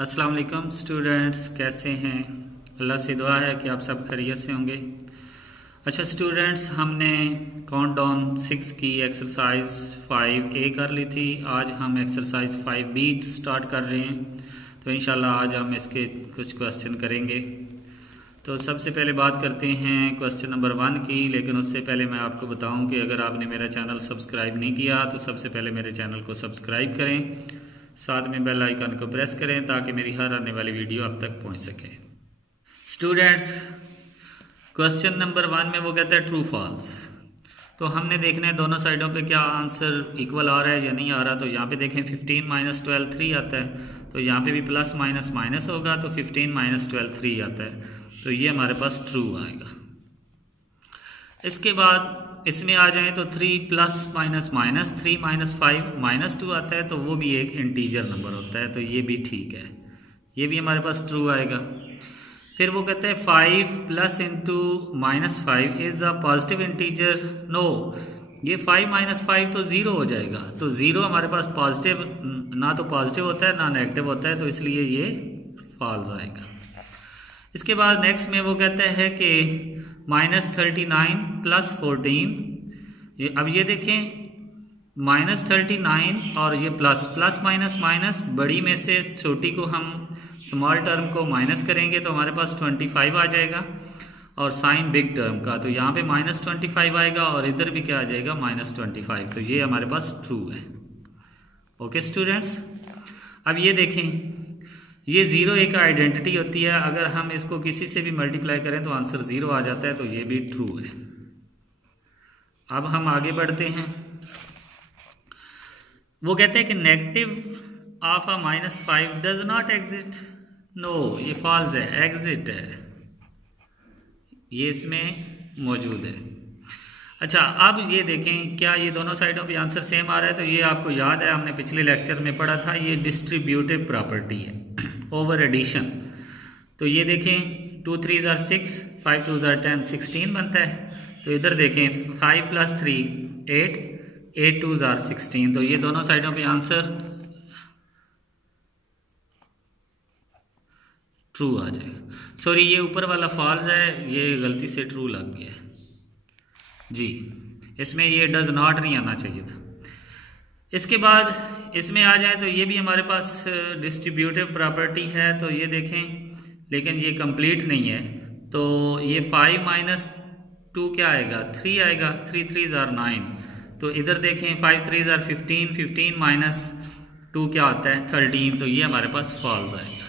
अस्सलाम वालेकुम स्टूडेंट्स, कैसे हैं? अल्लाह से दुआ है कि आप सब खैरियत से होंगे। अच्छा स्टूडेंट्स, हमने काउंट डाउन 6 की एक्सरसाइज 5A कर ली थी। आज हम एक्सरसाइज 5B स्टार्ट कर रहे हैं। तो इंशाल्लाह आज हम इसके कुछ क्वेश्चन करेंगे। तो सबसे पहले बात करते हैं क्वेश्चन नंबर 1 की, लेकिन उससे पहले मैं आपको बताऊं कि अगर आपने मेरा चैनल सब्सक्राइब नहीं किया तो सबसे पहले मेरे चैनल को सब्सक्राइब करें, साथ में बेल आइकन को प्रेस करें ताकि मेरी हर आने वाली वीडियो आप तक पहुंच सके। स्टूडेंट्स, क्वेश्चन नंबर 1 में वो कहता है ट्रू फॉल्स। तो हमने देखना है दोनों साइडों पे क्या आंसर इक्वल आ रहा है या नहीं आ रहा। तो यहाँ पे देखें 15 माइनस 12 3 आता है, तो यहाँ पे भी प्लस माइनस माइनस होगा, तो 15 माइनस 12 3 आता है, तो ये हमारे पास ट्रू आएगा। इसके बाद इसमें आ जाए तो 3 plus minus minus 3 minus 5 minus 2 आता है, तो वो भी एक इंटीजर नंबर होता है, तो ये भी ठीक है, ये भी हमारे पास ट्रू आएगा। फिर वो कहता है 5 plus into minus 5 is a positive integer. No, ये 5 माइनस 5 तो 0 हो जाएगा, तो 0 हमारे पास पॉजिटिव ना तो पॉजिटिव होता है ना नेगेटिव होता है, तो इसलिए ये फॉल्स आएगा। इसके बाद नेक्स्ट में वो कहता है कि माइनस 39 प्लस 14। अब ये देखें माइनस 39 और ये प्लस प्लस माइनस माइनस, बड़ी में से छोटी को हम स्मॉल टर्म को माइनस करेंगे तो हमारे पास 25 आ जाएगा, और साइन बिग टर्म का तो यहाँ पे माइनस 25 आएगा, और इधर भी क्या आ जाएगा माइनस 25, तो ये हमारे पास ट्रू है। ओके स्टूडेंट्स, अब ये देखें ये 0 एक आइडेंटिटी होती है, अगर हम इसको किसी से भी मल्टीप्लाई करें तो आंसर 0 आ जाता है, तो ये भी ट्रू है। अब हम आगे बढ़ते हैं। वो कहते हैं कि negative of a minus 5 does not exist. No, ये फॉल्स है, एग्जिट है, ये इसमें मौजूद है। अच्छा, अब ये देखें क्या ये दोनों साइडों पे आंसर सेम आ रहा है। तो ये आपको याद है, हमने पिछले लेक्चर में पढ़ा था, ये डिस्ट्रीब्यूटिव प्रॉपर्टी है ओवर एडिशन। तो ये देखें 2 3 ज़ार 6, 5 2 ज़ार 10, 16 बनता है। तो इधर देखें 5 प्लस 3 8, 8 2 ज़ार 16, तो ये दोनों साइडों पे आंसर ट्रू आ जाएगा। सॉरी, ये ऊपर वाला फॉल्स है, ये गलती से ट्रू लग गया है जी, इसमें ये डज नॉट नहीं आना चाहिए था। इसके बाद इसमें आ जाए तो ये भी हमारे पास डिस्ट्रीब्यूटिव प्रॉपर्टी है, तो ये देखें, लेकिन ये कंप्लीट नहीं है। तो ये 5 माइनस 2 क्या आएगा, 3 आएगा, 3 3 ज़ार 9। तो इधर देखें 5 3 ज़ार 15, 15 माइनस 2 क्या आता है 13, तो ये हमारे पास फॉल्स आएगा।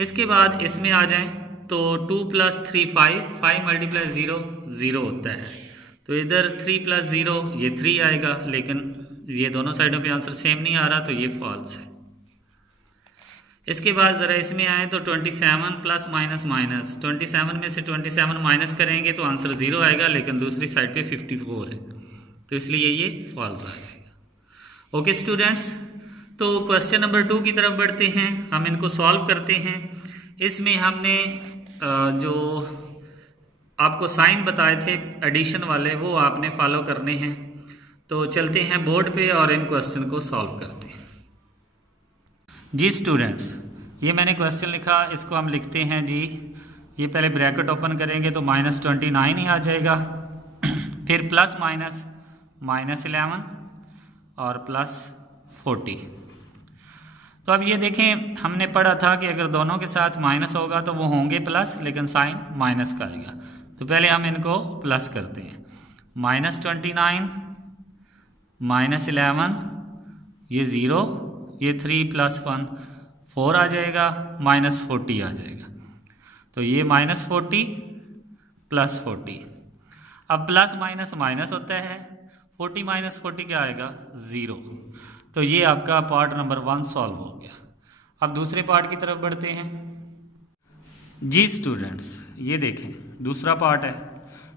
इसके बाद इसमें आ जाए तो 2 प्लस 3 5, 5 मल्टीप्लाई 0 0 होता है, तो इधर 3 प्लस 0 ये 3 आएगा, लेकिन ये दोनों साइडों पे आंसर सेम नहीं आ रहा, तो ये फॉल्स है। इसके बाद ज़रा इसमें आए तो 27 प्लस माइनस माइनस 27 में से 27 माइनस करेंगे तो आंसर 0 आएगा, लेकिन दूसरी साइड पे 54 है, तो इसलिए ये फॉल्स आ जाएगा। ओके स्टूडेंट्स, तो क्वेश्चन नंबर 2 की तरफ बढ़ते हैं, हम इनको सॉल्व करते हैं। इसमें हमने जो आपको साइन बताए थे एडिशन वाले, वो आपने फॉलो करने हैं। तो चलते हैं बोर्ड पे और इन क्वेश्चन को सॉल्व करते हैं। जी स्टूडेंट्स, ये मैंने क्वेश्चन लिखा, इसको हम लिखते हैं जी। ये पहले ब्रैकेट ओपन करेंगे तो माइनस 29 ही आ जाएगा, फिर प्लस माइनस माइनस 11 और प्लस 40। तो अब ये देखें, हमने पढ़ा था कि अगर दोनों के साथ माइनस होगा तो वो होंगे प्लस, लेकिन साइन माइनस का आएगा। तो पहले हम इनको प्लस करते हैं, माइनस 29 माइनस 11, ये 0, ये 3 प्लस 1 4 आ जाएगा, माइनस 40 आ जाएगा, तो ये माइनस 40 प्लस 40। अब प्लस माइनस माइनस होता है, 40 माइनस 40 क्या आएगा 0। तो ये आपका पार्ट नंबर 1 सॉल्व हो गया। अब दूसरे पार्ट की तरफ बढ़ते हैं। जी स्टूडेंट्स, ये देखें दूसरा पार्ट है,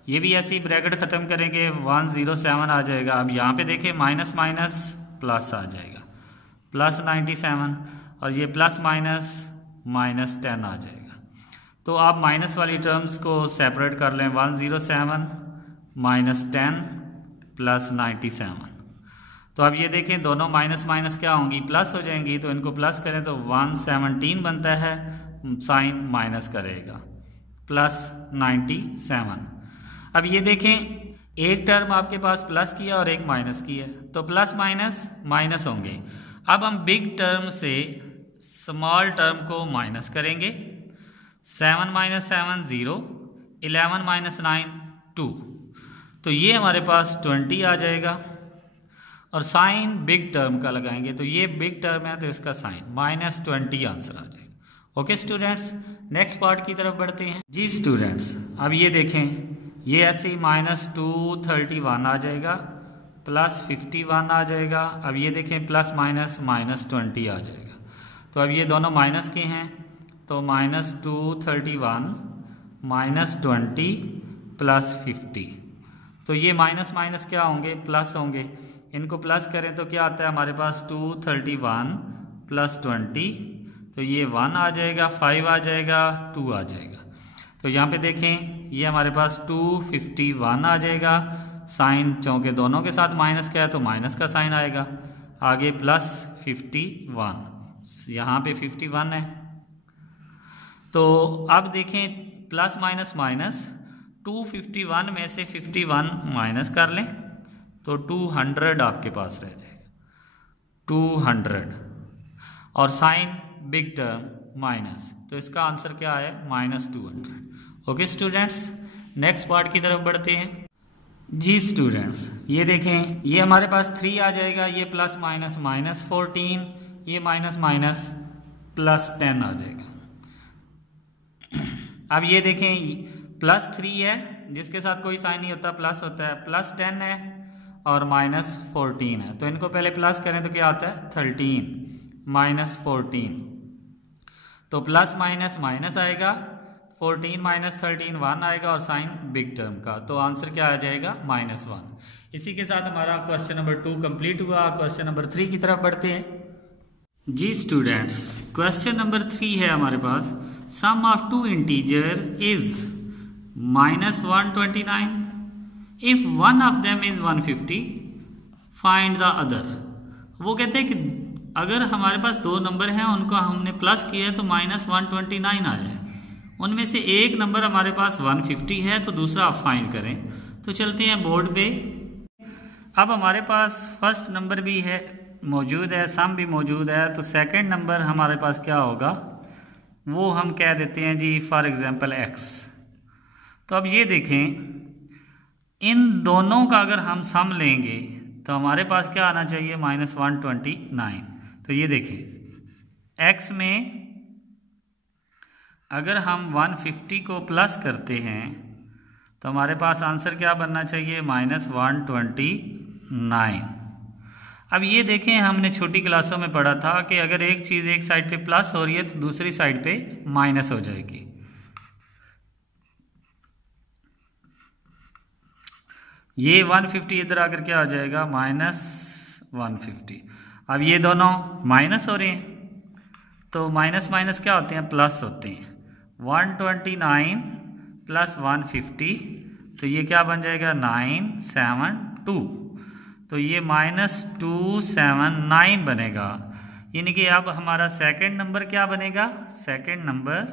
ये भी ऐसे ही ब्रैकेट ख़त्म करेंगे 107 आ जाएगा। अब यहाँ पे देखें माइनस माइनस प्लस आ जाएगा, प्लस 97, और ये प्लस माइनस माइनस 10 आ जाएगा। तो आप माइनस वाली टर्म्स को सेपरेट कर लें, 107 माइनस 10 प्लस 97, तो अब ये देखें दोनों माइनस माइनस क्या होंगी, प्लस हो जाएंगी, तो इनको प्लस करें तो 117 बनता है, साइन माइनस करेगा प्लस 97। अब ये देखें एक टर्म आपके पास प्लस किया और एक माइनस किया, तो प्लस माइनस माइनस होंगे। अब हम बिग टर्म से स्मॉल टर्म को माइनस करेंगे। 7 माइनस 7 0, 11 माइनस 9 2, तो ये हमारे पास 20 आ जाएगा। और साइन बिग टर्म का लगाएंगे, तो ये बिग टर्म है तो इसका साइन -20 आंसर आ जाएगा। ओके स्टूडेंट्स, नेक्स्ट पार्ट की तरफ बढ़ते हैं। जी स्टूडेंट्स, अब ये देखें ये ऐसे ही -231 आ जाएगा, +51 आ जाएगा। अब ये देखें प्लस माइनस -20 आ जाएगा। तो अब ये दोनों माइनस के हैं, तो -231 -20 +50, तो ये माइनस माइनस क्या होंगे, प्लस होंगे। इनको प्लस करें तो क्या आता है हमारे पास 231 + 20, तो ये 1 आ जाएगा, 5 आ जाएगा, 2 आ जाएगा। तो यहाँ पे देखें ये हमारे पास 251 आ जाएगा। साइन चूँकि दोनों के साथ माइनस का है तो माइनस का साइन आएगा। आगे +51, यहाँ पे 51 है। तो अब देखें प्लस माइनस माइनस, 251 में से 51 माइनस कर लें तो 200 आपके पास रह जाएगा, 200। और साइन बिग टर्म माइनस, तो इसका आंसर क्या है -200। ओके स्टूडेंट्स, नेक्स्ट पार्ट की तरफ बढ़ते हैं। जी स्टूडेंट्स, ये देखें ये हमारे पास 3 आ जाएगा, ये प्लस माइनस -14, ये माइनस माइनस +10 आ जाएगा। अब ये देखें +3 है जिसके साथ कोई साइन नहीं होता, प्लस होता है, +10 है और -14 है, तो इनको पहले प्लस करें तो क्या आता है 13 -14, तो प्लस माइनस माइनस आएगा, 14 - 13 1 आएगा और साइन बिग टर्म का, तो आंसर क्या आ जाएगा -1। इसी के साथ हमारा क्वेश्चन नंबर 2 कंप्लीट हुआ। क्वेश्चन नंबर 3 की तरफ बढ़ते हैं। जी स्टूडेंट्स, क्वेश्चन नंबर 3 है हमारे पास, sum of 2 integer is -129 if one of them is 150 find the other. वो कहते हैं कि अगर हमारे पास 2 नंबर हैं उनको हमने प्लस किया है तो -129 आया है, उनमें से एक नंबर हमारे पास 150 है तो दूसरा आप फाइंड करें। तो चलते हैं बोर्ड पे। अब हमारे पास फर्स्ट नंबर भी है मौजूद है, सम भी मौजूद है, तो सेकंड नंबर हमारे पास क्या होगा वो हम कह देते हैं जी फॉर एग्जांपल x। तो अब ये देखें इन दोनों का अगर हम सम लेंगे तो हमारे पास क्या आना चाहिए -129। तो ये देखें x में अगर हम 150 को प्लस करते हैं तो हमारे पास आंसर क्या बनना चाहिए -129। अब ये देखें हमने छोटी क्लासों में पढ़ा था कि अगर एक चीज़ एक साइड पे प्लस हो रही है तो दूसरी साइड पे माइनस हो जाएगी। ये 150 इधर आकर क्या आ जाएगा -150। अब ये दोनों माइनस हो रहे हैं तो माइनस माइनस क्या होते हैं, प्लस होते हैं। 129 + 150, तो ये क्या बन जाएगा 972, तो ये -279 बनेगा। यानी कि अब हमारा सेकंड नंबर क्या बनेगा, second number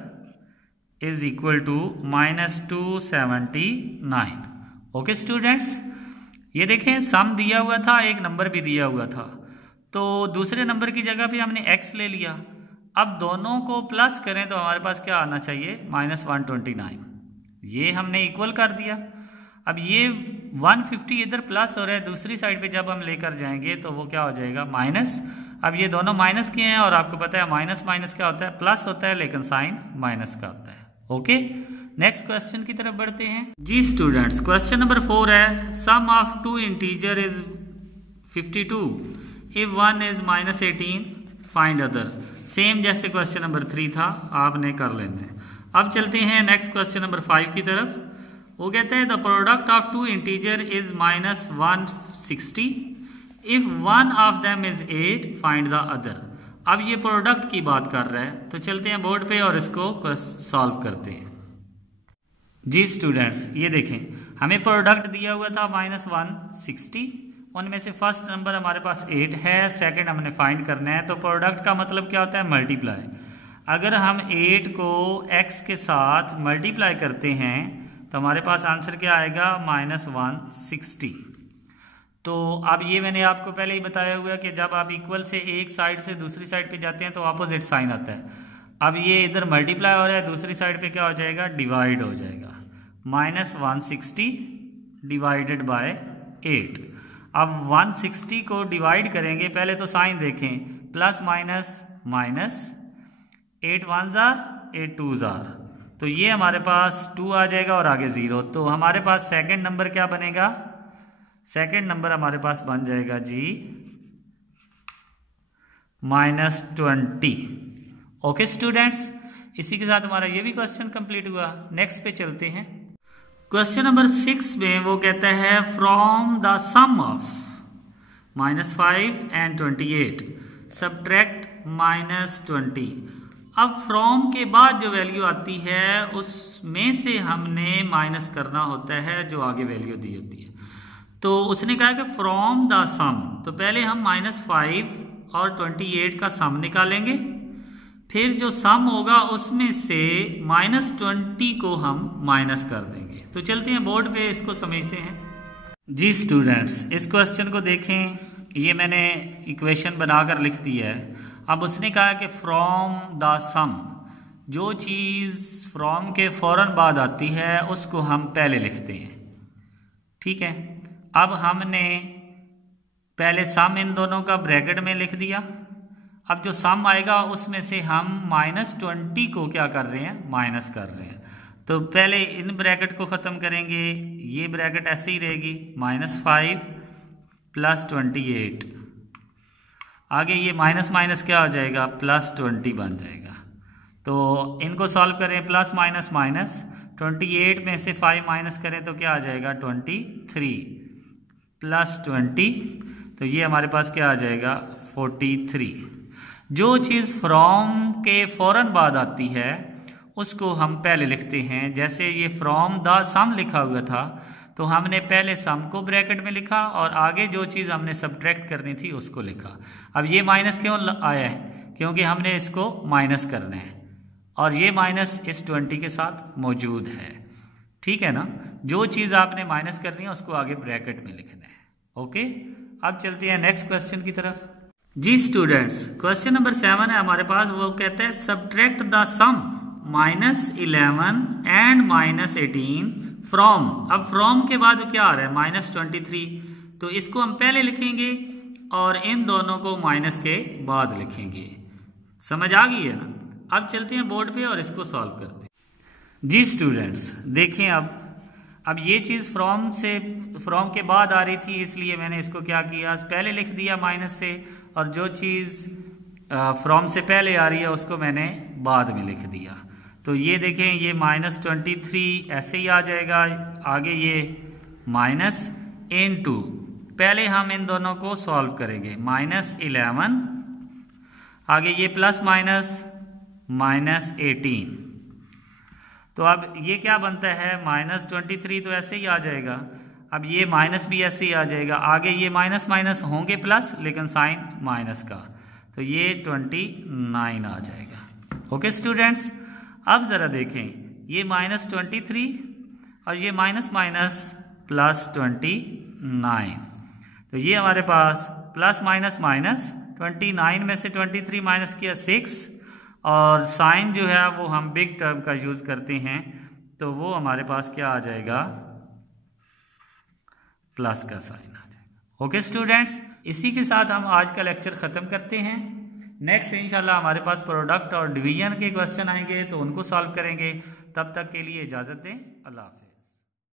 is equal to -279। Okay students, ये देखें सम दिया हुआ था, एक नंबर भी दिया हुआ था, तो दूसरे नंबर की जगह पे हमने x ले लिया। अब दोनों को प्लस करें तो हमारे पास क्या आना चाहिए -129, ये हमने इक्वल कर दिया। अब ये 150 इधर प्लस हो रहा है, दूसरी साइड पे जब हम लेकर जाएंगे तो वो क्या हो जाएगा माइनस। अब ये दोनों माइनस के हैं और आपको पता है माइनस माइनस क्या होता है, प्लस होता है, लेकिन साइन माइनस का होता है। ओके, नेक्स्ट क्वेश्चन की तरफ बढ़ते हैं। जी स्टूडेंट्स, क्वेश्चन नंबर 4 है, sum of 2 integer is 52 if one is -18 find other. Same जैसे क्वेश्चन नंबर 3 था, आपने कर लेना है। अब चलते हैं नेक्स्ट क्वेश्चन नंबर 5 की तरफ। वो कहते हैं the product of 2 integer is -160 if one of them is 8 find the other. अब ये प्रोडक्ट की बात कर रहा है, तो चलते हैं बोर्ड पे और इसको सॉल्व करते हैं। जी स्टूडेंट्स, ये देखें हमें प्रोडक्ट दिया हुआ था -160 उनमें से फर्स्ट नंबर हमारे पास 8 है, सेकंड हमने फाइंड करना है। तो प्रोडक्ट का मतलब क्या होता है? मल्टीप्लाई। अगर हम 8 को x के साथ मल्टीप्लाई करते हैं तो हमारे पास आंसर क्या आएगा? -160। तो अब ये मैंने आपको पहले ही बताया हुआ है कि जब आप इक्वल से एक साइड से दूसरी साइड पे जाते हैं तो ऑपोजिट साइन आता है। अब ये इधर मल्टीप्लाई हो रहा है, दूसरी साइड पे क्या हो जाएगा? डिवाइड हो जाएगा। -160 डिवाइडेड बाय 8। अब 160 को डिवाइड करेंगे, पहले तो साइन देखें, plus minus minus, 8 1 jar 8 2 jar, तो ये हमारे पास 2 आ जाएगा और आगे 0। तो हमारे पास सेकंड नंबर क्या बनेगा? सेकंड नंबर हमारे पास बन जाएगा जी -20। ओके स्टूडेंट्स, इसी के साथ हमारा ये भी क्वेश्चन कंप्लीट हुआ। नेक्स्ट पे चलते हैं। क्वेश्चन नंबर 6 में वो कहता है from the sum of -5 and 28 subtract -20। अब फ्रॉम के बाद जो वैल्यू आती है उसमें से हमने माइनस करना होता है जो आगे वैल्यू दी होती है। तो उसने कहा कि फ्रॉम द सम, तो पहले हम -5 और 28 का सम निकालेंगे, फिर जो सम होगा उसमें से -20 को हम माइनस कर देंगे। तो चलते हैं बोर्ड पे, इसको समझते हैं। जी स्टूडेंट्स, इस क्वेश्चन को देखें, ये मैंने इक्वेशन बनाकर लिख दी है। अब उसने कहा कि फ्रॉम द सम, जो चीज़ फ्रॉम के फौरन बाद आती है उसको हम पहले लिखते हैं। ठीक है, अब हमने पहले सम इन दोनों का ब्रैकेट में लिख दिया। अब जो सम आएगा उसमें से हम -20 को क्या कर रहे हैं? माइनस कर रहे हैं। तो पहले इन ब्रैकेट को ख़त्म करेंगे, ये ब्रैकेट ऐसे ही रहेगी, -5 + 28, आगे ये माइनस माइनस क्या हो जाएगा? +20 बन जाएगा। तो इनको सॉल्व करें, प्लस माइनस माइनस, 28 में से 5 माइनस करें तो क्या आ जाएगा? 23 + 20, तो ये हमारे पास क्या आ जाएगा? 43। जो चीज़ फ्रॉम के फौरन बाद आती है उसको हम पहले लिखते हैं। जैसे ये फ्रॉम द सम लिखा हुआ था तो हमने पहले सम को ब्रैकेट में लिखा और आगे जो चीज़ हमने सब्ट्रैक्ट करनी थी उसको लिखा। अब ये माइनस क्यों आया है? क्योंकि हमने इसको माइनस करना है और ये माइनस इस 20 के साथ मौजूद है। ठीक है ना? जो चीज़ आपने माइनस करनी है उसको आगे ब्रैकेट में लिखना है। ओके, अब चलते हैं नेक्स्ट क्वेश्चन की तरफ। जी स्टूडेंट्स, क्वेश्चन नंबर 7 है हमारे पास। वो कहता है subtract the sum -11 and -18 from. अब फ्रॉम के बाद क्या आ रहा है? -23, तो इसको हम पहले लिखेंगे और इन दोनों को माइनस के बाद लिखेंगे। समझ आ गई है ना? अब चलते हैं बोर्ड पे और इसको सॉल्व करते हैं। जी स्टूडेंट्स देखें, अब ये चीज़ फ्रॉम के बाद आ रही थी, इसलिए मैंने इसको क्या किया? पहले लिख दिया माइनस से, और जो चीज़ फ्रॉम से पहले आ रही है उसको मैंने बाद में लिख दिया। तो ये देखें, ये -23 ऐसे ही आ जाएगा, आगे ये -2, पहले हम इन दोनों को सॉल्व करेंगे। -11, आगे ये प्लस माइनस -18, तो अब ये क्या बनता है? -23 तो ऐसे ही आ जाएगा, अब ये माइनस भी ऐसे ही आ जाएगा, आगे ये माइनस माइनस होंगे प्लस, लेकिन साइन माइनस का, तो ये 29 आ जाएगा। ओके स्टूडेंट्स, अब ज़रा देखें, ये -23 और ये माइनस माइनस +29, तो ये हमारे पास प्लस माइनस माइनस 29 में से 23 माइनस किया 6, और साइन जो है वो हम बिग टर्म का यूज़ करते हैं, तो वो हमारे पास क्या आ जाएगा? प्लस का साइन आ जाएगा। ओके स्टूडेंट्स, इसी के साथ हम आज का लेक्चर ख़त्म करते हैं। नेक्स्ट इंशाल्लाह हमारे पास प्रोडक्ट और डिवीजन के क्वेश्चन आएंगे तो उनको सॉल्व करेंगे। तब तक के लिए इजाज़त दें। अल्लाह हाफ़िज़।